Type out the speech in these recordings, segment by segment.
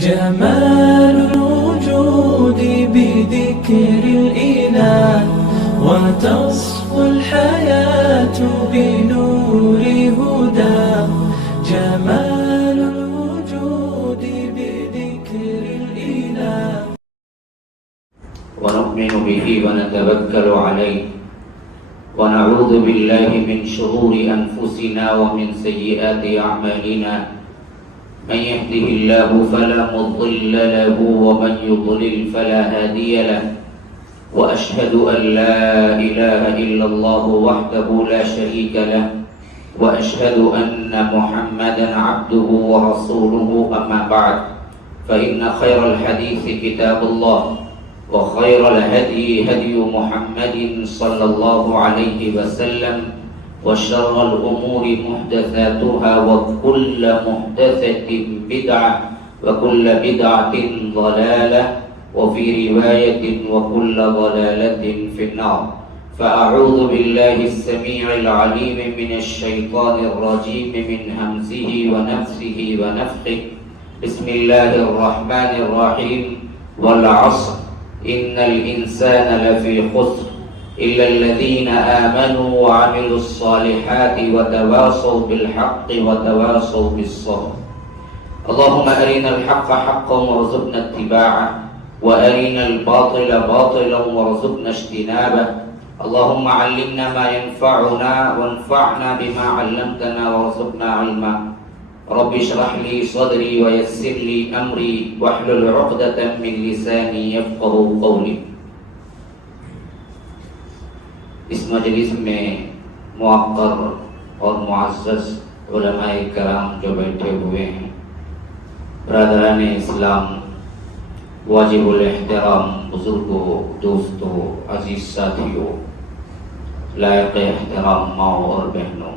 جمال الوجود بذكر الإله وتصفو الحياة بنور هدى. جمال الوجود بذكر الإله. ونؤمن به ونتوكل عليه ونعوذ بالله من شرور أنفسنا ومن سيئات أعمالنا. من يهده الله فلا مضل له ومن يضلل فلا هادي له. وأشهد أن لا إله إلا الله وحده لا شريك له وأشهد أن محمدا عبده ورسوله. أما بعد فإن خير الحديث كتاب الله وخير الهدي هدي محمد صلى الله عليه وسلم وشر الأمور محدثاتها وكل محدثة بدعة وكل بدعة ضلالة وفي رواية وكل ضلالة في النار. فأعوذ بالله السميع العليم من الشيطان الرجيم من همزه ونفسه ونفخه. بسم الله الرحمن الرحيم. والعصر إن الإنسان لفي خسر إلا الذين آمنوا وعملوا الصالحات وتواصوا بالحق وتواصوا بالصبر. اللهم أرنا الحق حقا وارزقنا اتباعه وأرنا الباطل باطلا وارزقنا اجتنابه. اللهم علمنا ما ينفعنا وانفعنا بما علمتنا وارزقنا علما. رب اشرح لي صدري ويسر لي أمري واحلل عقدة من لساني يفقهوا قولي. اس مجلس میں موقر اور معزز علماء کرام جو بیٹھے ہوئے ہیں، برادران اسلام، واجب الاحترام بزرگوں، دوستوں، عزیز ساتھیوں، لائق احترام ماؤں اور بہنوں،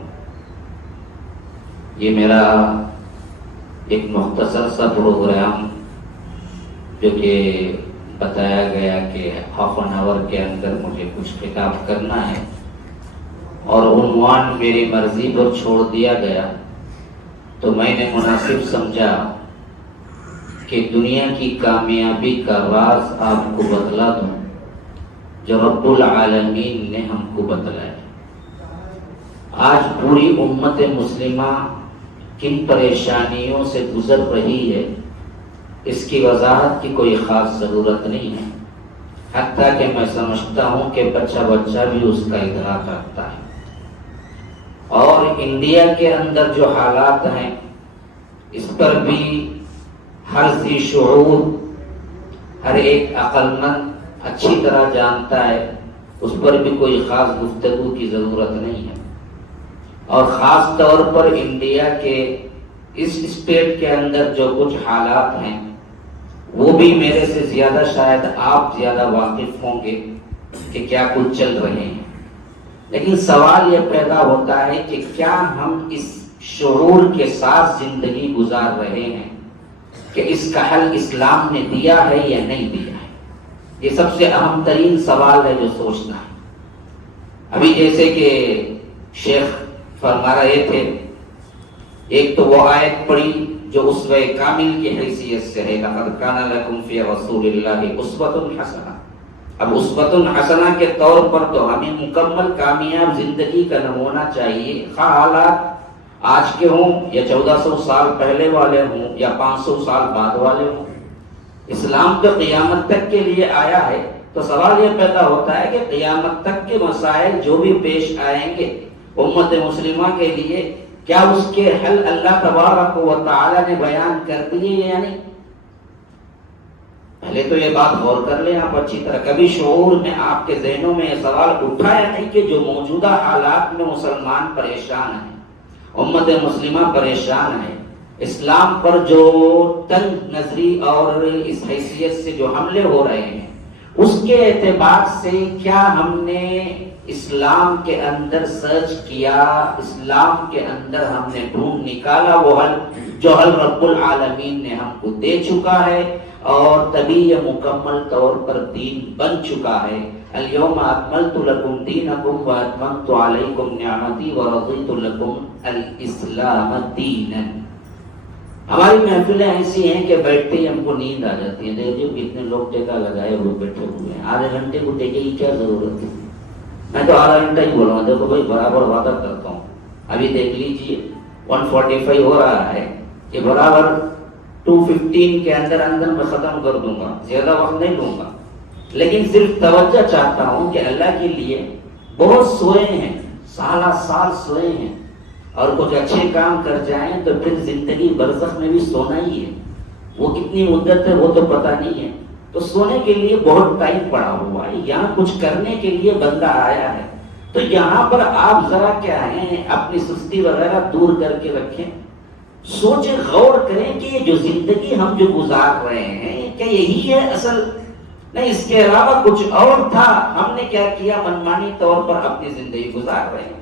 یہ میرا ایک مختصر سا پروگرام جو کہ بتایا گیا کہ ہاف این آور کے اندر مجھے کچھ خطاب کرنا ہے اور عنوان میری مرضی پر چھوڑ دیا گیا، تو میں نے مناسب سمجھا کہ دنیا کی کامیابی کا راز آپ کو بتلا دوں جو رب العالمین نے ہم کو بتلایا. آج پوری امت مسلمہ کن پریشانیوں سے گزر رہی ہے اس کی وضاحت کی کوئی خاص ضرورت نہیں ہے، حتیٰ کہ میں سمجھتا ہوں کہ بچہ بھی اس کا ادراک رکھتا ہے. اور انڈیا کے اندر جو حالات ہیں اس پر بھی ہر ذی شعور، ہر ایک عقل مند اچھی طرح جانتا ہے، اس پر بھی کوئی خاص گفتگو کی ضرورت نہیں ہے. اور خاص طور پر انڈیا کے اس اسٹیٹ کے اندر جو کچھ حالات ہیں وہ بھی میرے سے زیادہ شاید آپ زیادہ واقف ہوں گے کہ کیا کچھ چل رہے ہیں. لیکن سوال یہ پیدا ہوتا ہے کہ کیا ہم اس شعور کے ساتھ زندگی گزار رہے ہیں کہ اس کا حل اسلام نے دیا ہے یا نہیں دیا ہے. یہ سب سے اہم ترین سوال ہے جو سوچنا ہے. ابھی جیسے کہ شیخ فرما رہے تھے، ایک تو وہ آیت پڑھی جو اسوہ کامل کی حیثیت سے ہے، لقد کان لکم فی رسول اللہ اسوۃ حسنہ. اب اسوۃ حسنہ کے طور پر تو ہمیں مکمل کامیاب زندگی کا نمونہ چاہیے، خواہ حالات آج کے ہوں یا 1400 سال پہلے والے ہوں یا 500 سال بعد والے ہوں. اسلام تو قیامت تک کے لیے آیا ہے، تو سوال یہ پیدا ہوتا ہے کہ قیامت تک کے مسائل جو بھی پیش آئیں گے امت مسلمہ کے لیے، کیا اس کے حل اللہ تبارک و تعالی نے بیان کر دیے یا نہیں؟ پہلے تو یہ بات غور کر لیں آپ اچھی طرح. کبھی شعور میں آپ کے ذہنوں میں یہ سوال اٹھا یا نہیں کہ جو موجودہ حالات میں مسلمان پریشان ہیں، امت مسلمہ پریشان ہے، اسلام پر جو تنگ نظری اور اس حیثیت سے جو حملے ہو رہے ہیں، اس کے اعتبار سے کیا ہم نے اسلام کے اندر سرچ کیا، اسلام کے اندر ہم نے ڈھونڈ نکالا وہ حل جو حل رب العالمین نے ہم کو دے چکا ہے، اور تبھی یہ مکمل طور پر دین بن چکا ہے. الیوم اکملت لکم دینکم واتممت علیکم نعمتی ورضیت لکم الاسلام دینا. ہماری محفلیں ایسی ہیں کہ بیٹھتے ہی ہم کو نیند آ جاتی ہے. دیکھو کتنے لوگ ٹیکا لگائے ہوئے بیٹھے ہوئے ہیں. آدھے گھنٹے کو ٹیکے کی کیا ضرورت ہے؟ میں تو آدھا گھنٹہ ہی بولا ہوں. دیکھو بھائی برابر وعدہ کرتا ہوں. ابھی دیکھ لیجیے 145 ہو رہا ہے کہ برابر 2:15 کے اندر میں ختم کر دوں گا. زیادہ وقت نہیں لوں گا. لیکن صرف توجہ چاہتا ہوں کہ اللہ کے لیے بہت سوئے ہیں، سالہ سال سوئے ہیں، اور کچھ اچھے کام کر جائیں تو پھر زندگی برزخ میں بھی سونا ہی ہے. وہ کتنی مدت ہے وہ تو پتہ نہیں ہے. تو سونے کے لیے بہت ٹائم پڑا ہوا ہے. یہاں کچھ کرنے کے لیے بندہ آیا ہے. تو یہاں پر آپ ذرا کیا ہے اپنی سستی وغیرہ دور کر کے رکھیں، سوچیں، غور کریں کہ یہ جو زندگی ہم جو گزار رہے ہیں کیا یہی ہے اصل؟ نہیں، اس کے علاوہ کچھ اور تھا. ہم نے کیا کیا؟ منمانی طور پر اپنی زندگی گزار رہے ہیں.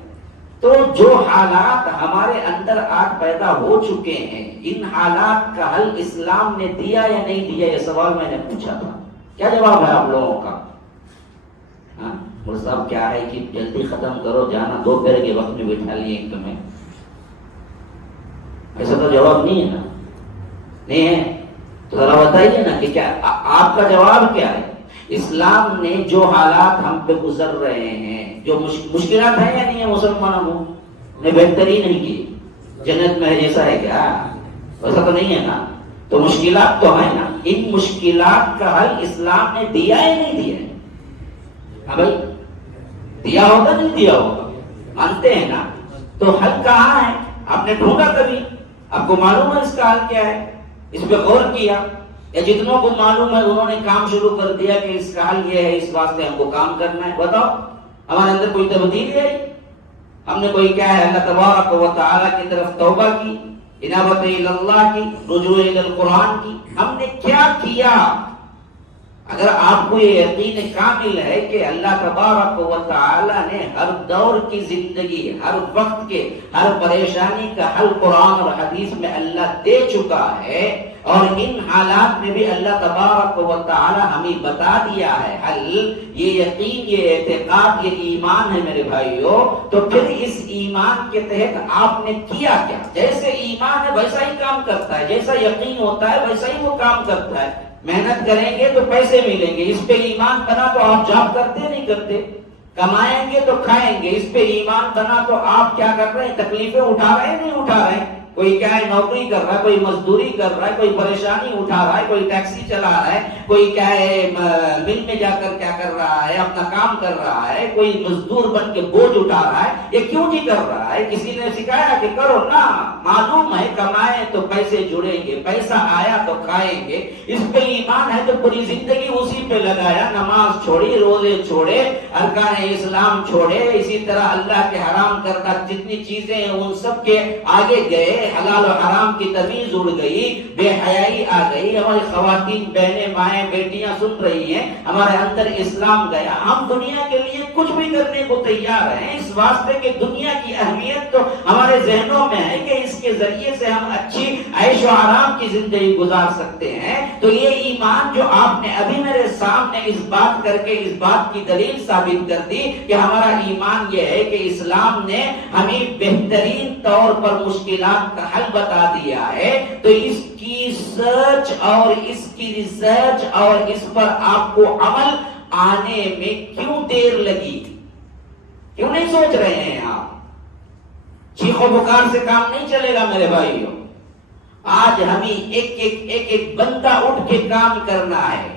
تو جو حالات ہمارے اندر آج پیدا ہو چکے ہیں، ان حالات کا حل اسلام نے دیا یا نہیں دیا؟ یہ سوال میں نے پوچھا تھا. کیا جواب ہے آپ لوگوں کا؟ صاحب کیا ہے کہ جلدی ختم کرو، جانا دوپہر کے وقت میں بٹھا لیے تمہیں. ایسا تو جواب نہیں ہے نا؟ نہیں ہے تو ذرا بتائیے نا کہ کیا آپ کا جواب کیا ہے؟ اسلام نے جو حالات ہم پہ گزر رہے ہیں، جو مشکلات ہیں یا نہیں ہے مسلمانوں نے بہترین نہیں کی؟ جنت میں جیسا ہے کیا؟ ایسا تو نہیں ہے نا؟ تو مشکلات تو ہیں نا. ان مشکلات کا حل اسلام نے دیا یا نہیں دیا؟ ہاں بھائی، دیا ہوگا نہیں دیا ہوگا؟ مانتے ہیں نا؟ تو حل کہاں ہے؟ آپ نے ڈھونڈا کبھی؟ آپ کو معلوم ہے اس کا حل کیا ہے؟ اس پہ غور کیا؟ یا جتنوں کو معلوم ہے انہوں نے کام شروع کر دیا کہ اس کا حل یہ ہے، اس واسطے ہم کو کام کرنا ہے؟ بتاؤ، ہمارے اندر کوئی تبدیلی آئی؟ ہم نے کوئی کیا ہے اللہ تبارک و تعالی کی طرف توبہ کی، انابت اللہ کی، رجوع القرآن کی؟ ہم نے کیا کیا؟ اگر آپ کو یہ یقین کامل ہے کہ اللہ تبارک و تعالی نے ہر دور کی زندگی، ہر وقت کے ہر پریشانی کا حل قرآن اور حدیث میں اللہ دے چکا ہے، اور ان حالات میں بھی اللہ تبارک و تعالی ہمیں بتا دیا ہے حل، یہ یقین، یہ اعتقاد، یہ ایمان ہے میرے بھائیوں، تو پھر اس ایمان کے تحت آپ نے کیا کیا؟ جیسے ایمان ہے ویسا ہی کام کرتا ہے، جیسا یقین ہوتا ہے ویسا ہی وہ کام کرتا ہے. محنت کریں گے تو پیسے ملیں گے، اس پہ ایمان بنا تو آپ جاب کرتے نہیں کرتے. کمائیں گے تو کھائیں گے، اس پہ ایمان بنا تو آپ کیا کر رہے ہیں؟ تکلیفیں اٹھا رہے ہیں نہیں اٹھا رہے ہیں؟ کوئی کیا ہے نوکری کر رہا ہے، کوئی مزدوری کر رہا ہے، کوئی پریشانی اٹھا رہا ہے، کوئی ٹیکسی چلا رہا ہے، کوئی کیا ہے مل میں جا کر کیا کر رہا ہے، اپنا کام کر رہا ہے، کوئی مزدور بن کے بوجھ اٹھا رہا ہے. یہ کیوں نہیں کر رہا ہے؟ کسی نے سکھایا کہ کرو نا؟ معلوم ہے کمائیں تو پیسے جڑیں گے، پیسہ آیا تو کھائیں گے. اس پہ ایمان ہے تو پوری زندگی اسی پہ لگایا، نماز چھوڑی، روزے چھوڑے، ارکان اسلام چھوڑے، اسی طرح اللہ کے حرام کردہ جتنی چیزیں ہیں ان سب کے آگے گئے، حلال و حرام کی تمیز اڑ گئی، بے حیائی آ گئی. ہماری خواتین، بہنیں، مائیں، بیٹیاں سن رہی ہیں، ہمارے اندر اسلام گیا. ہم دنیا کے لیے کچھ بھی کرنے کو تیار ہیں، اس واسطے کہ دنیا کی اہمیت تو ہمارے ذہنوں میں ہے کہ اس کے ذریعے سے ہم اچھی عیش و آرام کی زندگی گزار سکتے ہیں. تو یہ ایمان جو آپ نے ابھی میرے سامنے اس بات کر کے اس بات کی دلیل ثابت کر دی کہ ہمارا ایمان یہ ہے کہ اسلام نے ہمیں بہترین طور پر مشکلات کا حل بتا دیا ہے، تو اس کی سرچ اور اس کی ریسرچ اور اس پر آپ کو عمل آنے میں کیوں دیر لگی؟ کیوں نہیں سوچ رہے ہیں آپ؟ چیخ و پکار سے کام نہیں چلے گا میرے بھائیوں. آج ہمیں ایک بندہ اٹھ کے کام کرنا ہے.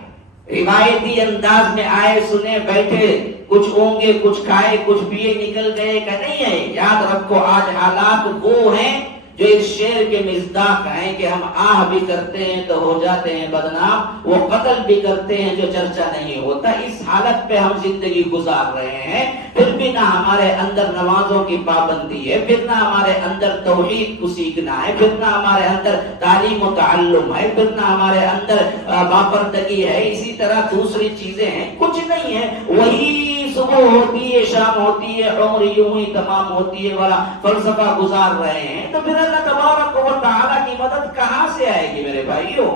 روایتی انداز میں آئے سنے بیٹھے، کچھ اونگے، کچھ کھائے، کچھ پیے، نکل گئے کا نہیں ہے. یاد رکھو آج حالات وہ ہیں جو اس شعر کے مصداق ہیں کہ ہم آہ بھی کرتے ہیں تو ہو جاتے ہیں بدنام، وہ قتل بھی کرتے ہیں جو چرچا نہیں ہوتا. اس حالت پہ ہم زندگی گزار رہے ہیں. پھر بھی نہ ہمارے اندر نمازوں کی پابندی ہے، پھر نہ ہمارے اندر توحید کو سیکھنا ہے، پھر نہ ہمارے اندر تعلیم و تعلم ہے، پھر نہ ہمارے اندر باپردگی ہے. اسی طرح دوسری چیزیں ہیں، کچھ نہیں ہے. وہی صبح ہوتی ہے، شام ہوتی ہے، عمر یوں ہی تمام ہوتی ہے والا فلسفہ گزار رہے ہیں. تو پھر اللہ تبارک و تعالی کی مدد کہاں سے آئے گی میرے بھائیوں؟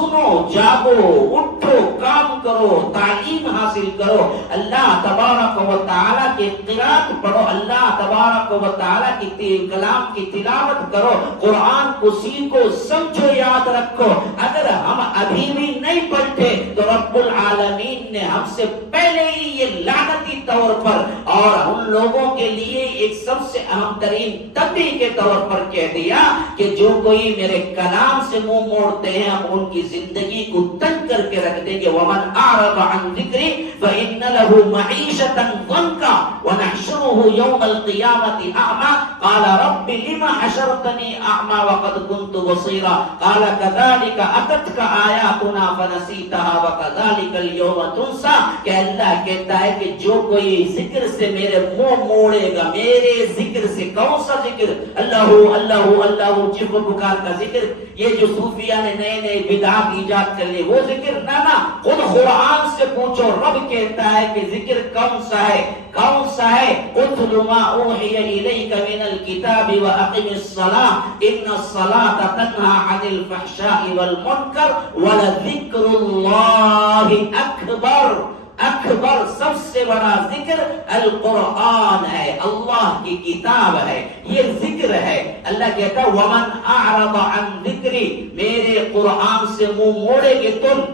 سنو، جاگو، اٹھو، کام کرو، تعلیم حاصل کرو، اللہ تبارک و تعالیٰ کی قرات پڑھو، اللہ تبارک و تعالیٰ کی کلام کی تلاوت کرو، قرآن کو سیکھو، سمجھو، یاد رکھو۔ اگر ہم ابھی بھی نہیں پڑھتے تو رب العالمین نے ہم سے پہلے ہی یہ لعنتی طور پر اور ان لوگوں کے لیے ایک سب سے اہم ترین تنبیہ کے طور پر کہہ دیا کہ جو کوئی میرے کلام سے منہ موڑتے ہیں ہم ان کی زندگی کو تنگ کر کے رکھ دیں گے۔ وَمَنْ أَعْرَضَ عَنْ ذِكْرِي فَإِنَّ لَهُ مَعِيشَةً ضَنكًا وَنَحْشُرُهُ يَوْمَ الْقِيَامَةِ أَعْمَى قَالَ رَبِّ لِمَ حَشَرْتَنِي أَعْمَى وَقَدْ كُنْتُ بَصِيرًا قَالَ كَذَلِكَ أَتَتْكَ آيَاتُنَا فَنَسِيتَهَا وَكَذَلِكَ الْيَوْمَ تُنسَى کہ اللہ کہتا ہے کہ جو کوئی ذکر سے میرے منہ موڑے گا، میرے ذکر سے، کون سا ذکر؟ اللہ اللہ اللہ چیخ و پکار کا ذکر، یہ جو صوفیہ نے نئے نئے بدعات ایجاد کر لیے وہ ذکر نہ، خود قرآن سے پوچھو، رب کہتا ہے کہ ذکر کون سا ہے، کون سا ہے؟ اتل ما اوحی الیک من الکتاب واقم الصلاۃ ان الصلاۃ تنہی عن الفحشاء والمنکر ولذکر اللہ اکبر۔ اکبر، سب سے بڑا ذکر القرآن ہے، اللہ کی کتاب ہے، یہ ذکر ہے۔ اللہ کہتا ہے وَمَنْ أَعْرَضَ عَنْ ذِكْرِي، میرے قرآن سے منہ موڑے گے تم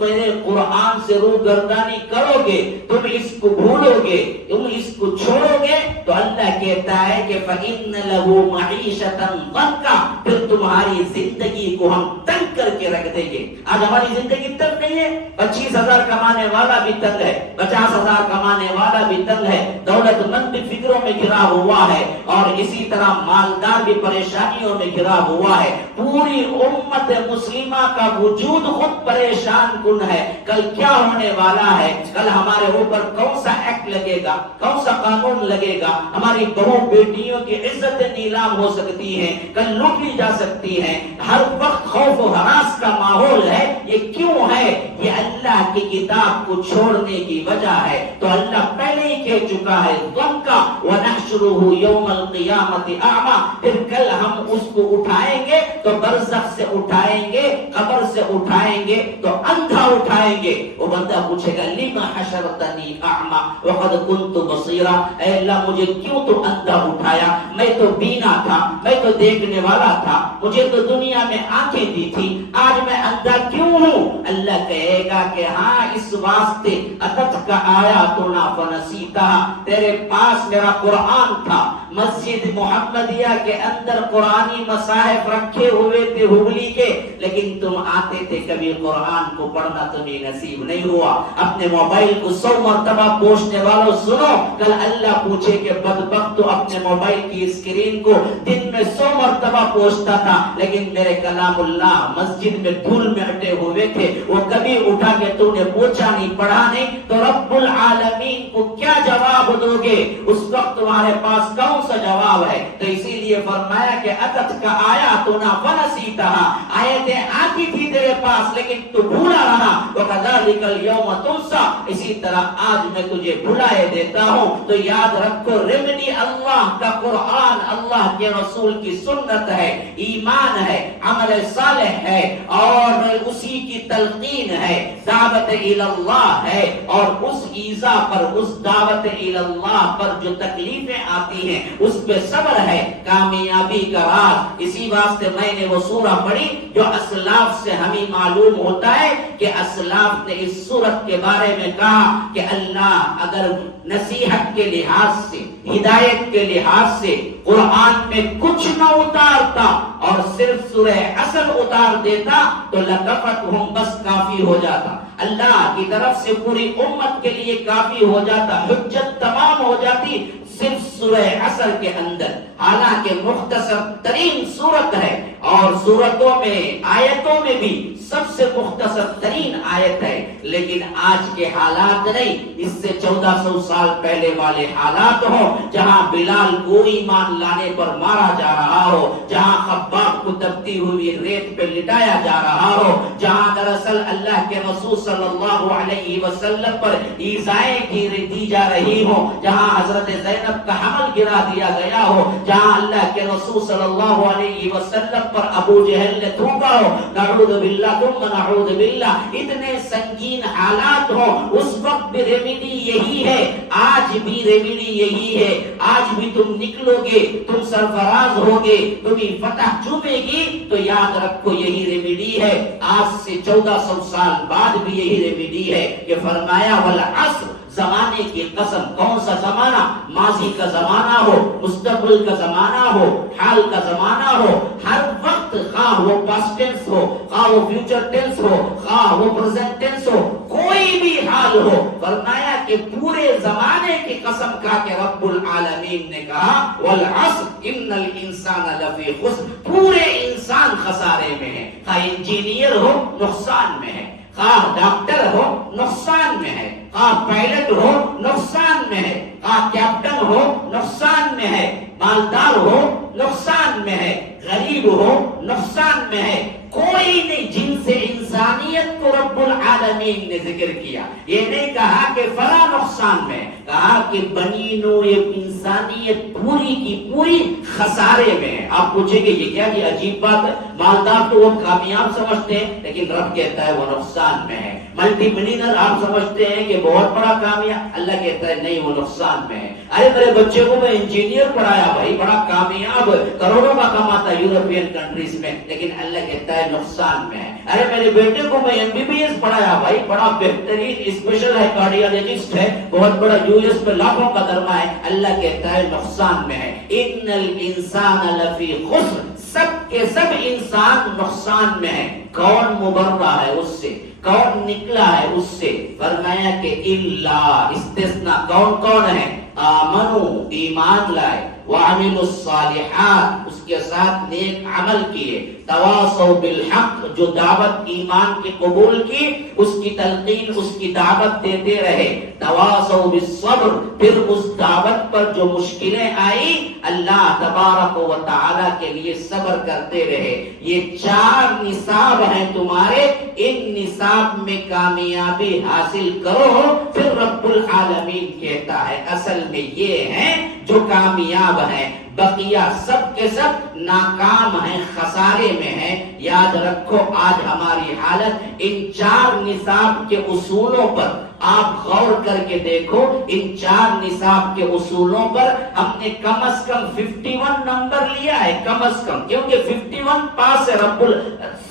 میرے قرآن سے روگردانی کرو گے، تم اس کو بھولو گے، تم اس کو چھوڑو گے تو اللہ کہتا ہے کہ فَإِنَّ لَهُ مَعِيشَةً ضَنكًا، پھر تمہاری زندگی کو ہم تنگ کر کے رکھ دیں گے۔ آج ہماری زندگی تنگ نہیں ہے، 25,000 کمانے والا بھی تنگ ہے، 50,000 کمانے والا بھی تنگ ہے، دولت مند بھی فکروں میں گھرا ہوا ہے، اور اسی طرح مالدار بھی پریشانیوں میں گھرا ہوا ہے۔ پوری امت مسلمہ کا وجود خود پریشان کن ہے۔ کل کیا ہونے والا ہے؟ کل ہمارے اوپر کون سا ایکٹ لگے گا، کون سا قانون لگے گا؟ ہماری بہو بیٹیوں کی عزت نیلام ہو سکتی ہیں، کل لوٹ لی جا سکتی ہیں، ہر وقت خوف و ہراس کا ماحول ہے۔ یہ کیوں ہے؟ یہ اللہ کی کتاب کو چھوڑنے کی وجہ ہے۔ تو اللہ پہلے ہی کہہ چکا ہے ضنکا ونحشرہ یوم القیامت اعمی، پھر کل ہم اس کو اٹھائیں گے تو برزخ سے اٹھائیں گے، قبر سے اٹھائیں گے تو اندھا اٹھائیں گے۔ وہ بندہ پوچھے گا لما حشرتنی اعمی وقد کنت بصیرا، اے اللہ مجھے کیوں تو اندھا اٹھایا؟ میں تو بینا تھا، میں تو دیکھنے والا تھا، مجھے تو دنیا میں آنکھیں دی تھی، آج میں اندھا کیوں ہوں؟ اللہ کہے گا کہ ہاں اس واسطے اتتک آیاتنا فنسیتها، تیرے پاس میرا قرآن تھا، مسجد محمدیہ کے اندر قرآنی مصاحف رکھے ہوئے تھے ہگلی کے، لیکن تم آتے تھے کبھی قرآن کو پڑھنا تمہیں نصیب نہیں ہوا۔ اپنے موبائل کو 100 مرتبہ پوچھنے والوں سنو، کل اللہ پوچھے کہ بدبخت تو اپنے موبائل کی اسکرین کو دن میں 100 مرتبہ پوچھتا تھا، لیکن میرے کلام اللہ مسجد میں دھول میں اٹے ہوئے تھے، وہ کبھی اٹھا کے تو نے پوچھا نہیں، پڑھا نہیں، تو رب العالمین کو کیا جواب دو گے؟ اس وقت تمہارے پاس کون سا جواب ہے؟ تو اسی لیے فرمایا کہ اتت کا آیاتنا فنسیتها، آیتیں آتی تھی تیرے پاس لیکن تو بھولا رہا، وَكَذَلِكَ الْيَوْمَ تُنسَى، اسی طرح آج میں تجھے بھلائے دیتا ہوں۔ تو یاد رکھو ریمیڈی اللہ کا قرآن، اللہ کے رسول کی سنت ہے، ایمان ہے، عمل صالح ہے، اور اسی کی تلقین ہے، دعوت اللہ ہے، اور اس ایذا پر، اس دعوت اللہ پر جو تکلیفیں آتی ہیں اس پہ صبر ہے کامیابی کا راز۔ اسی واسطے میں نے وہ سورہ پڑھی جو اسلاف سے ہمیں معلوم ہوتا ہے کہ اسلاف نے اس سورت کے بارے میں کہا کہ اللہ اگر نصیحت کے لحاظ سے، ہدایت کے لحاظ سے قرآن میں کچھ نہ اتارتا اور صرف سورہ عصر اتار دیتا تو لکفتہم، بس کافی ہو جاتا، اللہ کی طرف سے پوری امت کے لیے کافی ہو جاتا، حجت تمام ہو جاتی صرف سورہ عصر کے اندر۔ حالانکہ مختصر ترین سورت ہے، اور سورتوں میں، آیتوں میں بھی سب سے مختصر ترین آیت ہے، لیکن آج کے حالات نہیں، اس سے 1400 سال پہلے والے حالات ہوں جہاں بلال کو ایمان لانے پر مارا جا رہا ہو، جہاں خباب کو تبدیل کھولتی ہوئی ریت پہ لٹایا جا رہا ہو، جہاں دراصل اللہ کے رسول صلی اللہ علیہ وسلم پر ایذائیں دی جا رہی ہو، جہاں حضرت زینب کا حمل گرا دیا گیا ہو، جہاں اللہ کے رسول صلی اللہ علیہ وسلم پر ابو جہل نے تھوکا ہو، نعوذ باللہ ثم نعوذ باللہ، اتنے سنگین حالات ہو، اس وقت بھی ریمیڈی یہی ہے، آج بھی ریمیڈی یہی ہے، آج بھی تم نکلو گے، تم سرفراز ہوگے، تمہیں فتح چومے گی تو یاد رکھو یہی ریمیڈی ہے، آج سے 1400 سال بعد بھی یہی ریمیڈی ہے کہ فرمایا والعصر، زمانے کی قسم، کون سا زمانہ؟ ماضی کا زمانہ ہو، مستقبل کا زمانہ ہو، حال کا زمانہ ہو، ہر وقت خواہ وہ پاسٹ ٹینس ہو، خواہ وہ فیوچر ٹینس ہو، خواہ وہ پریزنٹ ٹینس ہو، کوئی بھی حال ہو، فرمایا کہ پورے زمانے کی قسم کھا کے رب العالمین نے کہا والعصر ان الانسان لفی خسر، پورے انسان خسارے میں ہے، خواہ انجینئر ہو نقصان میں ہے، خواہ ڈاکٹر ہو نقصان میں ہے، خواہ پائلٹ ہو نقصان میں ہے، خواہ کیپٹن ہو نقصان میں ہے، مالدار ہو نقصان میں ہے، غریب ہو نقصان میں ہے، کوئی نہیں، جن سے انسانیت کو رب العالمین نے ذکر کیا، یہ نہیں کہا کہ فلاں نقصان میں، کہا کہ بنی نوع انسانیت پوری کی پوری خسارے میں ہے۔ آپ پوچھیں گے یہ کیا، یہ عجیب بات ہے، مالدار تو وہ کامیاب سمجھتے ہیں لیکن رب کہتا ہے وہ نقصان میں ہے، ملٹی ملینر آپ سمجھتے ہیں کہ بہت بڑا کامیاب، اللہ کہتا ہے نہیں وہ نقصان میں ہے۔ ارے میرے بچے کو میں انجینئر پڑھایا بھائی، بڑا کامیاب، کروڑوں کا کماتا یورپین کنٹریز میں، لیکن اللہ کہتا ہے نقصان میں ہے۔ ارے میرے بیٹے کو میں MBBS پڑھایا بھائی، بڑا بہترین اسپیشل ہے، کارڈیالوجسٹ ہے، بہت بڑا US میں لاکھوں کا درما ہے، اللہ کہتا ہے نقصان میں ہے۔ ان الانسان لفی خسر، سب کے سب انسان نقصان میں ہے، کون مبرہ ہے اس سے، کون نکلا ہے اس سے؟ فرمایا کہ الا، استثناء، کون کون ہے؟ آمنو، ایمان لائے، وعملوا الصالحات، اس کے ساتھ نیک عمل کیے، تواصوا بالحق، جو دعوت ایمان کی قبول کی، اس کی تلقین، اس کی دعوت دیتے رہے، تواصوا بالصبر، پھر اس دعوت پر جو مشکلیں آئی اللہ تبارک و تعالی کے لیے صبر کرتے رہے۔ یہ 4 نصاب ہیں تمہارے، ان نصاب میں کامیابی حاصل کرو، پھر رب العالمین کہتا ہے اصل میں یہ ہیں جو کامیاب ہیں، بقیہ سب کے سب ناکام ہیں، خسارے میں ہیں۔ یاد رکھو آج ہماری حالت ان 4 نصاب کے اصولوں پر آپ غور کر کے دیکھو، ان 4 نصاب کے اصولوں پر ہم نے کم از کم 51 نمبر لیا ہے، کم از کم، کیونکہ 51 پاس ہے،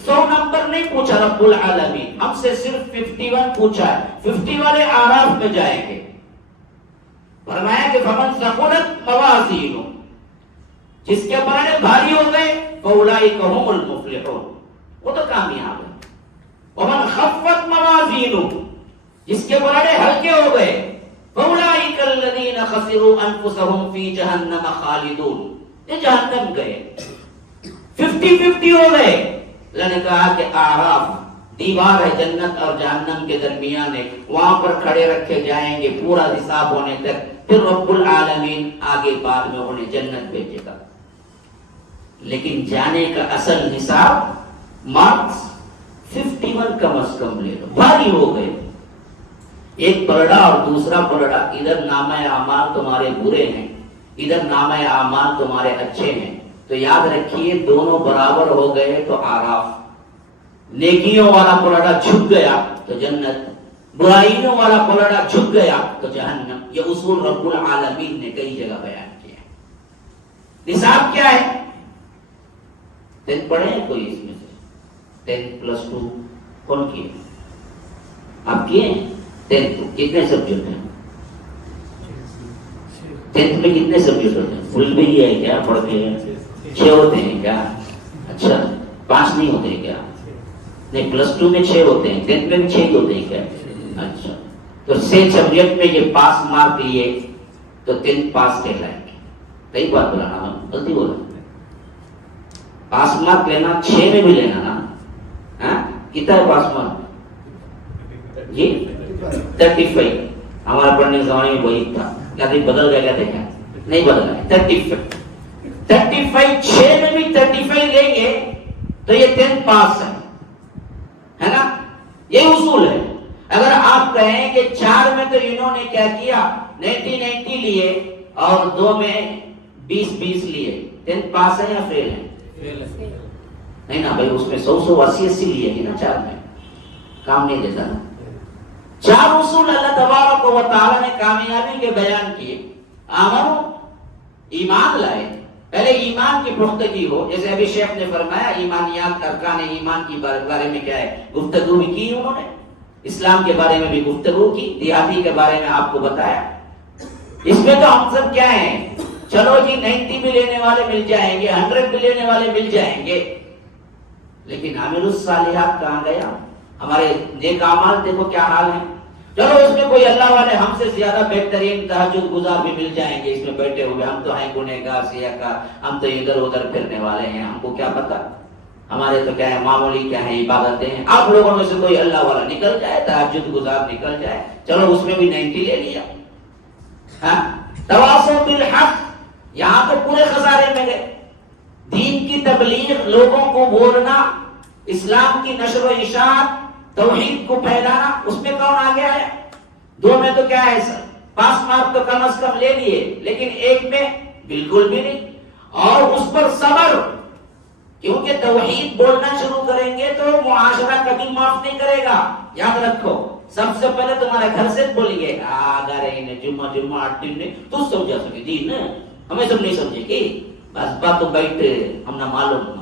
100 نمبر نہیں پوچھا رب العالمین، ہم سے صرف 51 پوچھا ہے، 50 والے آراف میں جائیں گے۔ فرمایا کہ فمن ثقلت موازینہ، جس کے پرانے بھاری ہو گئے فاولئک هم المفلحون، وہ تو کامیاب ہے۔ ومن خفت موازینہ، جس کے پرانے ہلکے ہو گئے فاولئک الذین خسروا انفسهم فی جہنم خالدون، یہ جہنم گئے۔ 50-50 ہو گئے۔ اللہ نے کہا کہ اعراف دیوار ہے جنت اور جہنم کے درمیان ہے، وہاں پر کھڑے رکھے جائیں گے پورا حساب ہونے تک، پھر رب العالمین آگے بعد میں انہیں جنت بھیجے گا۔ لیکن جانے کا اصل نصاب مارکس 51 کم از کم لے لو، بھاری ہو گئے۔ ایک پلڑا اور دوسرا پلڑا، ادھر نامہ اعمال تمہارے برے ہیں، ادھر نامہ اعمال تمہارے اچھے ہیں، تو یاد رکھیے دونوں برابر ہو گئے تو آراف۔ نیکیوں والا پلڑا جھک گیا تو جنت، برائیوں والا پلڑا جھک گیا تو جہنم۔ یہ اصول رب العالمین نے کئی جگہ بیان کیا۔ نصاب کیا ہے؟ 10 پڑھے ہیں کوئی اس میں سے؟ 10+2 کون کیے؟ آپ کیے ہیں 10 کتنے سبجیکٹ ہیں؟ 10th میں کتنے سبجیکٹ ہوتے ہیں؟ فل بھی ہے کیا؟ پڑھتے ہیں 6 ہوتے ہیں کیا؟ اچھا 5 نہیں ہوتے ہیں کیا؟ نہیں +2 میں 6 ہوتے ہیں، 10th میں بھی 6 ہوتے ہیں کیا؟ اچھا تو 6 سبجیکٹ میں یہ پاس مارک لیے تو 10 پاس کہلائیں گے۔ صحیح بات بولا نا، غلطی بولا؟ پاس مارک لینا 6 میں بھی لینا نا، کتنا ہے پاس مارک؟ جی 35۔ ہمارا پڑھنے کے زمانے میں وہی تھا، کیا بدل گیا؟ کیا دیکھا؟ نہیں بدلا ہے، 35۔ 6 میں بھی 35 لیں گے تو یہ 10 پاس ہے نا، یہ اصول ہے. اگر آپ کہیں کہ 4 میں تو انہوں نے کیا کیا 90 لیے اور 2 میں 20 لیے، 10 پاس ہے یا فیل ہے؟ نہیں نا بھائی، اس میں 100 80 لیے ہی نا، 4 میں کام نہیں دیتا نا. 4 اصول اللہ تبارک و تعالی نے کامیابی کے بیان کیے. آمنو، ایمان لائے، پہلے ایمان کی پختگی ہو. جیسے ابھی شیخ نے فرمایا ایمانیات ارکان ایمان کی بارے میں کیا ہے گفتگو بھی کی انہوں نے، اسلام کے بارے میں بھی گفتگو کی، دیہاتی کے بارے میں آپ کو بتایا. اس میں تو ہم سب کیا ہیں، چلو جی 90 بھی لینے والے مل جائیں گے، 100 بھی لینے والے مل جائیں گے، لیکن عامل الصالحات کہاں گیا؟ ہمارے نیک اعمال دیکھو کیا حال ہے. چلو اس میں کوئی اللہ والے ہم سے زیادہ بہترین تہجد گزار بھی مل جائیں گے اس میں بیٹھے ہوئے، ہم تو ہیں گنہگار سیاکار، ہم تو ادھر ادھر پھرنے والے ہیں، ہم کو کیا پتا، ہمارے تو کیا ہے معمولی کیا ہے عبادتیں ہیں. آپ لوگوں میں سے کوئی اللہ والا نکل جائے، تہجد گزار نکل جائے، چلو اس میں بھی 90 لے لیا. ہاں، تواصوا بالحق، یہاں تو پورے خسارے میں گئے. دین کی تبلیغ، لوگوں کو بولنا، اسلام کی نشر و اشاعت، توحید کو پھیلانا، اس میں کون آگے ہے؟ 2 میں تو کیا ہے سر، پاس مارک تو کم از کم لے لیے، لیکن 1 میں بالکل بھی نہیں. اور اس پر صبر، کیونکہ توحید بولنا شروع کریں گے تو معاشرہ کبھی معاف نہیں کرے گا. یاد رکھو، سب سے پہلے تمہارے گھر سے بولیں گے جمعہ 8 دن میں تو سمجھا سکے دین ہمیں سب نہیں سمجھے گی، بس بات تو بیٹھ ہم نہ معلوم.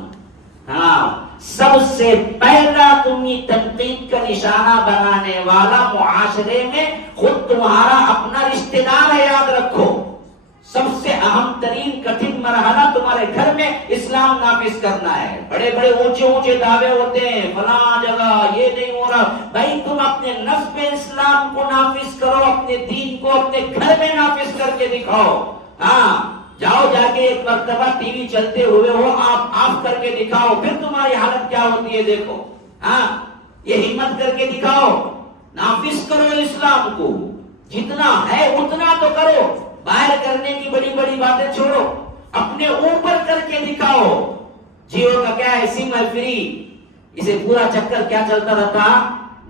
ہاں، سب سے پہلا تمہیں تنقید کا نشانہ بنانے والا معاشرے میں خود تمہارا اپنا رشتہ دار ہے. یاد رکھو، سب سے اہم ترین کٹھن مرحلہ تمہارے گھر میں اسلام نافذ کرنا ہے. بڑے بڑے اونچے دعوے ہوتے ہیں فلاں جگہ یہ نہیں ہو رہا، بھائی تم اپنے نفس میں اسلام کو نافذ کرو، اپنے دین کو اپنے گھر میں نافذ کر کے دکھاؤ. ہاں، جاؤ جا کے ایک مرتبہ ٹی وی چلتے ہوئے ہو آپ آف کر کے دکھاؤ، پھر تمہاری حالت کیا ہوتی ہے دیکھو. ہاں، یہ ہمت کر کے دکھاؤ، نافذ کرو اسلام کو، جتنا ہے اتنا تو کرو. باہر کرنے کی بڑی بڑی باتیں چھوڑو، اپنے اوپر کر کے دکھاؤ. جیو کا کیا ہے، سم ہے فری، اسے پورا چکر کیا چلتا رہتا،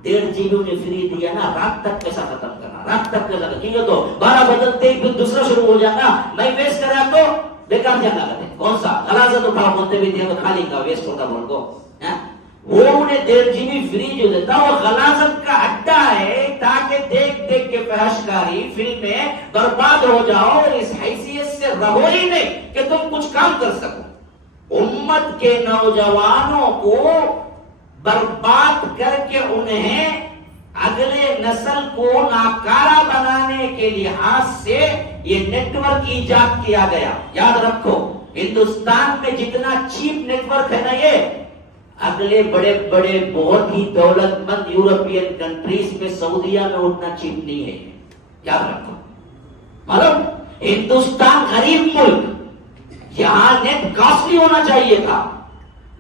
1.5 GB نے فری دیا نا، رات تک پیسہ ختم کرنا، رات تک پیسہ ختم تو 12 بدلتے ہی پھر دوسرا شروع ہو جانا. میں ویسٹ کرا تو بیکار جانا کرتے، کون سا غلاظت اٹھاؤ بولتے بھی دیا تو کھا لیں گا، ویسٹ ہوتا بول کو. وہ انہیں 1.5 GB فری جو دیتا وہ غلاظت کا اڈا ہے، تاکہ دیکھ دیکھ کے فحشکاری فلمیں برباد ہو جاؤ، اور اس حیثیت سے رہو ہی نہیں کہ تم کچھ کام کر سکو. امت کے نوجوانوں کو برباد کر کے انہیں اگلے نسل کو ناکارہ بنانے کے لحاظ سے یہ نیٹ ورک ایجاد کیا گیا. یاد رکھو، ہندوستان میں جتنا چیپ نیٹ ورک ہے نا، یہ اگلے بڑے بڑے بہت ہی دولت مند یورپین کنٹریز میں، سعودیہ میں اتنا چیپ نہیں ہے. یاد رکھو، معلوم ہندوستان غریب ملک، یہاں نیٹ کاسٹلی ہونا چاہیے تھا،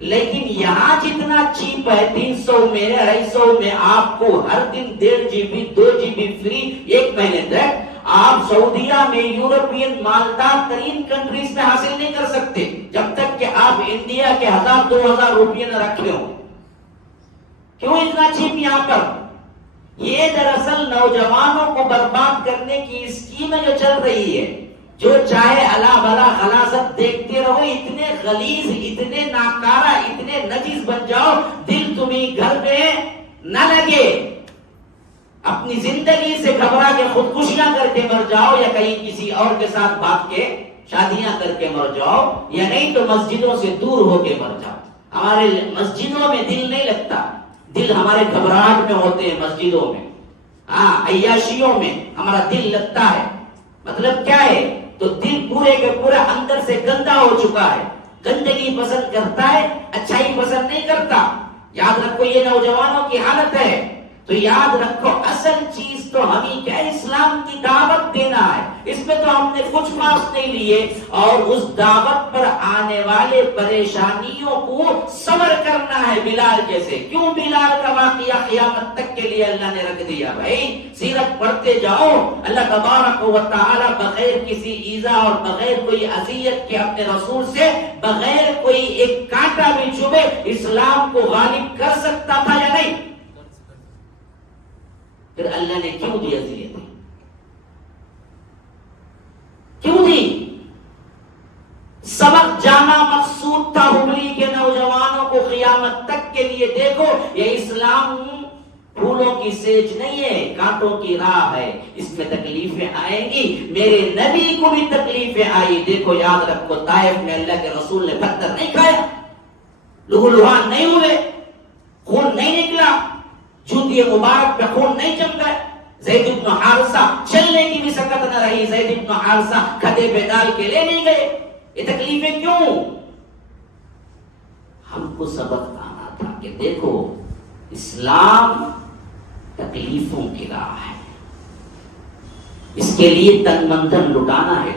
لیکن یہاں جتنا چیپ ہے 300 میں 250 میں آپ کو ہر دن 1.5 GB 2 GB فری 1 مہینے تک. آپ سعودیہ میں یورپین مالدار ترین کنٹریز میں حاصل نہیں کر سکتے جب تک کہ آپ انڈیا کے 1000-2000 روپیے نہ رکھے ہو. کیوں اتنا چیپ یہاں پر؟ یہ دراصل نوجوانوں کو برباد کرنے کی اسکیم جو چل رہی ہے. جو چاہے اللہ بلا غلاظت دیکھتے رہو، اتنے غلیظ، اتنے ناکارہ، اتنے نجس بن جاؤ، دل تمہیں گھر میں نہ لگے، اپنی زندگی سے گھبرا کے خودکشیاں کر کے مر جاؤ، یا کہیں کسی اور کے ساتھ بات کے شادیاں کر کے مر جاؤ، یا نہیں تو مسجدوں سے دور ہو کے مر جاؤ. ہمارے مسجدوں میں دل نہیں لگتا، دل ہمارے گھبراہٹ میں ہوتے ہیں مسجدوں میں. ہاں، عیاشیوں میں ہمارا دل لگتا ہے. مطلب کیا ہے؟ تو دل پورے کے پورا اندر سے گندا ہو چکا ہے، گندگی پسند کرتا ہے، اچھائی پسند نہیں کرتا. یاد رکھو، یہ نوجوانوں کی حالت ہے. تو یاد رکھو، اصل چیز تو ہمیں کیا اسلام کی دعوت دینا ہے. اس میں تو ہم نے کچھ مارکس نہیں لیے، اور اس دعوت پر آنے والے پریشانیوں کو صبر کرنا ہے. بلال جیسے، کیوں بلال کا واقعہ قیامت تک کے لیے اللہ نے رکھ دیا؟ بھائی سیرت پڑھتے جاؤ، اللہ تبارک و تعالی بغیر کسی ایذا اور بغیر کوئی اذیت کے اپنے رسول سے بغیر کوئی ایک کانٹا بھی چبھے پہ اسلام کو غالب کر سکتا تھا یا نہیں؟ پھر اللہ نے کیوں دی اذیتیں؟ کیوں دی؟ سبق جانا مقصود تھا ہبلی کے نوجوانوں کو قیامت تک کے لیے. دیکھو یہ اسلام پھولوں کی سیج نہیں ہے، کانٹوں کی راہ ہے. اس میں تکلیفیں آئیں گی، میرے نبی کو بھی تکلیفیں آئی. دیکھو یاد رکھو، طائف میں اللہ کے رسول نے پتھر نہیں کھایا، لہو لہان نہیں ہوئے، خون نہیں نکلا، جوتی مبارک پہ خون نہیں چمکا. زید بن حارثہ چلنے کی بھی سکت نہ رہی، زید بن حارثہ کھدے پہ ڈال کے لے نہیں گئے. یہ تکلیفیں کیوں؟ ہم کو سبق آنا تھا کہ دیکھو اسلام تکلیفوں کی راہ ہے، اس کے لیے تن من دھن لٹانا ہے.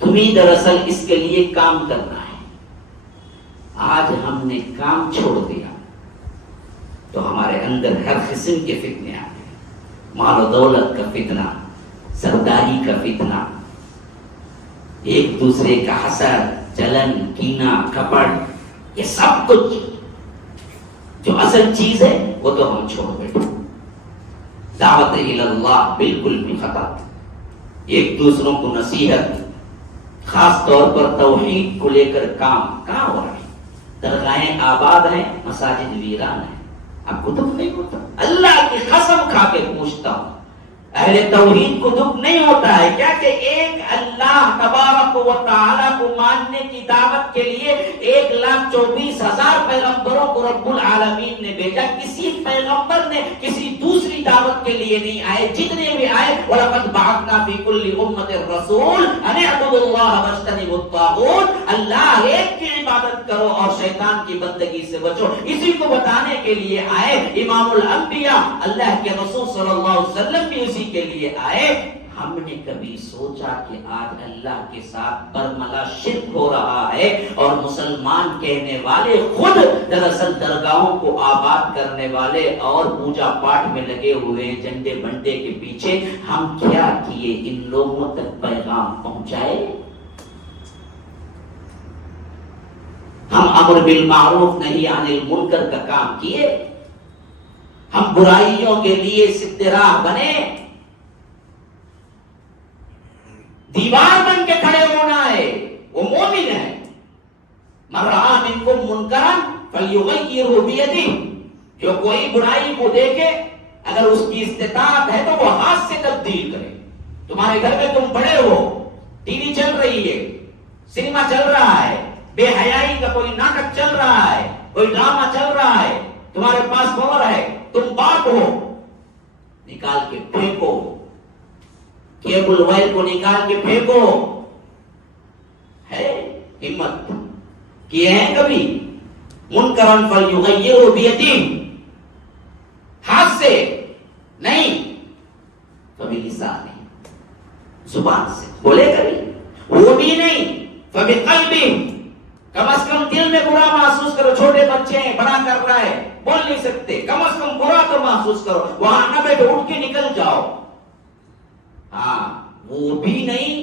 تمہیں دراصل اس کے لیے کام کرنا ہے. آج ہم نے کام چھوڑ دیا تو ہمارے اندر ہر قسم کے فتنے آ گئے. مال و دولت کا فتنہ، سرداری کا فتنہ، ایک دوسرے کا حسد، جلن، کینہ، کپٹ، یہ سب کچھ جو اصل چیز ہے وہ تو ہم چھوڑ بیٹھے. دعوت اللہ بالکل بھی ختم. ایک دوسروں کو نصیحت، خاص طور پر توحید کو لے کر کام کہاں ہو رہا ہے؟ درگاہیں آباد ہیں، مساجد ویران ہیں. آپ کو دکھ نہیں ہوتا؟ اللہ کی قسم کھا کے پوچھتا ہوں، اہل توحید کو دکھ نہیں ہوتا ہے کیا کہ ایک اللہ تبارک و تعالی کو ماننے کی دعوت کے لیے 1,24,000 پیغمبروں کو رب العالمین نے بھیجا. کسی پیغمبر نے کسی دوسری دعوت کے لیے نہیں آئے. جتنے بھی آئے وَلَقَدْ بَعَثْنَا فِي كُلِّ أُمَّةٍ رَسُولًا أَنِ اعْبُدُوا اللَّهَ وَاجْتَنِبُوا الطَّاغُوتَ. اللہ ایک کی عبادت کرو اور شیطان کی بندگی سے بچو. اسی کو بتانے کے لیے آئے. امام الانبیاء اللہ کے رسول صلی اللہ علیہ وسلم بھی اسی کے لیے آئے. ہم نے کبھی سوچا کہ آج اللہ کے ساتھ برملا شرک ہو رہا ہے اور مسلمان کہنے والے خود دراصل درگاہوں کو آباد کرنے والے اور پوجا پاٹ میں لگے ہوئے جھنڈے بنٹے کے پیچھے. ہم کیا کیے؟ ان لوگوں تک پیغام پہنچائے. ہم امر بالمعروف نہی عن المنکر کا کام کیے. ہم برائیوں کے لیے سد راہ بنے. دیوار بن کے کھڑے ہونا ہے. وہ مومن ہے. من رأى منکم منکرا فلیغیرہ بیدہ. جو کوئی برائی کو دیکھے اگر اس کی استطاعت ہے تو وہ ہاتھ سے تبدیل کرے. تمہارے گھر میں تم پڑے ہو، ٹی وی چل رہی ہے، سنیما چل رہا ہے، بے حیائی کا کوئی ناٹک چل رہا ہے، کوئی ڈرامہ چل رہا ہے، تمہارے پاس پاور ہے، تم باپ ہو، نکال کے پھینکو. کیبل وائر کو نکال کے پھینکو. ہے ہمت کیے ہیں کبھی؟ منکرن فلیغیرہ بیدہ. ہاتھ سے نہیں، فبلسانہ، زبان سے بولے کبھی، وہ بھی نہیں، فبقلبہ. کم از کم دل میں برا محسوس کرو. چھوٹے بچے ہیں، بڑا کر رہا ہے، بول نہیں سکتے، کم از کم برا تو محسوس کرو. وہاں نہ بیٹھو، اٹھ کے نکل جاؤ. ہاں وہ بھی نہیں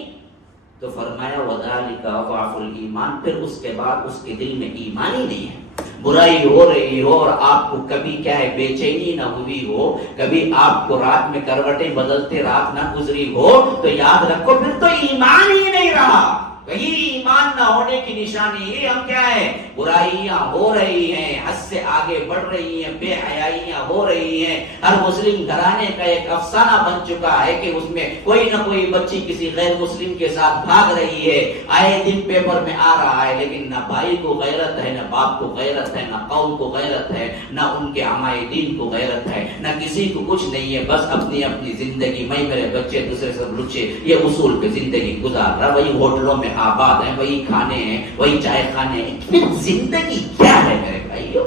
تو فرمایا وَذَلِكَ أَضْعَفُ الْإِيمَانِ. پھر اس کے بعد اس کے دل میں ایمان ہی نہیں ہے. برائی ہو رہی ہو اور آپ کو کبھی کیا ہے بے چینی نہ ہوئی ہو، کبھی آپ کو رات میں کروٹیں بدلتے رات نہ گزری ہو، تو یاد رکھو پھر تو ایمان ہی نہیں رہا. وہی ایمان نہ ہونے کی نشانی ہے. ہم کیا ہے؟ برائیاں ہو رہی ہیں، حد سے آگے بڑھ رہی ہیں، بے حیائیاں ہو رہی ہیں. ہر مسلم گھرانے کا ایک افسانہ بن چکا ہے کہ اس میں کوئی نہ کوئی بچی کسی غیر مسلم کے ساتھ بھاگ رہی ہے. آئے دن پیپر میں آ رہا ہے، لیکن نہ بھائی کو غیرت ہے، نہ باپ کو غیرت ہے، نہ قوم کو غیرت ہے، نہ ان کے عمائے دین کو غیرت ہے، نہ کسی کو کچھ نہیں ہے. بس اپنی اپنی زندگی، میں میرے بچے دوسرے سب لچے، یہ اصول پہ زندگی گزار رہا. وہی ہوٹلوں میں آباد ہیں، وہی کھانے ہیں، وہی چائے کھانے ہیں. پھر زندگی کیا ہے میرے بھائیو؟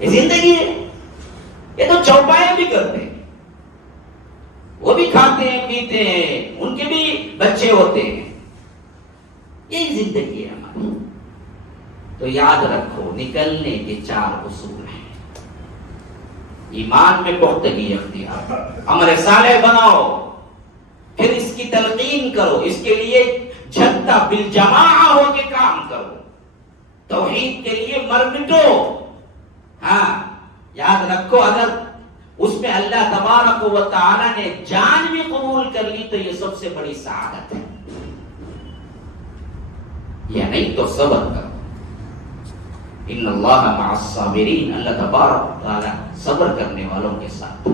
یہ زندگی ہے؟ یہ تو چوپائے بھی کرتے ہیں، وہ بھی کھاتے ہیں پیتے ہیں، ان کے بھی بچے ہوتے ہیں. یہی زندگی ہے ہماری. تو یاد رکھو نکلنے کے 4 اصول ہیں. ایمان میں پختگی اختیار، عمل صالح بناؤ، پھر اس کی تلقین کرو، اس کے لیے جھکتا بالجماع ہو کے کام کرو. توحید کے لیے مر مٹو. ہاں یاد رکھو اگر اس میں اللہ تبارک و تعالی نے جان بھی قبول کر لی تو یہ سب سے بڑی سعادت ہے. یا نہیں تو صبر کرو. ان اللہ مع الصابرین، اللہ تبارک و تعالی صبر کرنے والوں کے ساتھ.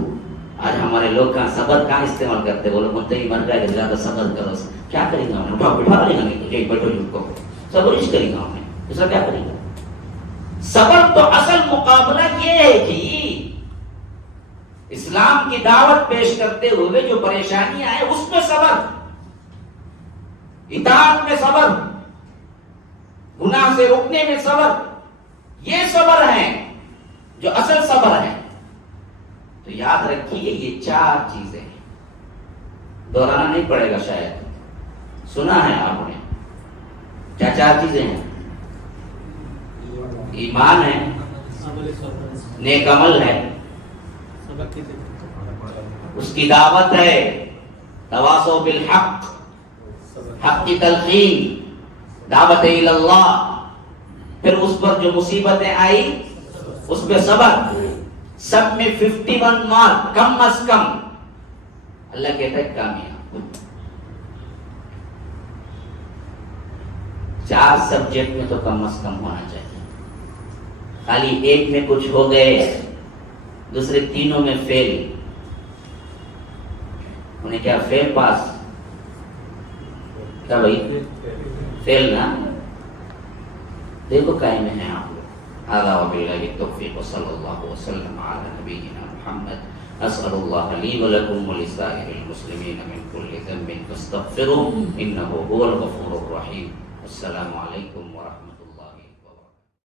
آج ہمارے لوگ کہاں صبر کہاں استعمال کرتے، وہ لوگ مدعی مر گئے زیادہ صبر کرو. کیا کریں گا ہم؟ بٹھا لیں گا نہیں تو بیٹھو جن کو صبر ہی کریں گا ہمیں، اس کا کیا کریں گا. صبر تو اصل مقابلہ یہ ہے کہ اسلام کی دعوت پیش کرتے ہوئے جو پریشانیاں آئے اس میں صبر، اطاعت میں صبر، گناہ سے رکنے میں صبر، یہ صبر ہے جو اصل صبر ہے. تو یاد رکھیے یہ 4 چیزیں ہیں. دہرانا نہیں پڑے گا، شاید سنا ہے آپ نے. کیا 4 چیزیں ہیں؟ ایمان ہے، نیک عمل ہے، اس کی دعوت ہے، تواصو بالحق، حق کی تلقین، دعوت الی اللہ، پھر اس پر جو مصیبتیں آئی اس پہ صبر. سب میں 51 مارک کم از کم اللہ کہتا ہے کامیاب. 4 سبجیکٹ میں تو کم از کم ہونا چاہیے. خالی ایک میں کچھ ہو گئے، دوسرے تینوں میں فیل. انہیں کیا فیل پاس کیا بھائی؟ فیل نا. دیکھو قائم ہیں آپ لوگ. هذا وبالله التوفيق وصلى الله وسلم على نبينا محمد. اسال الله لي ولكم ولسائر المسلمين من كل ذنب فاستغفروه انه هو الغفور الرحيم. السلام عليكم ورحمة الله.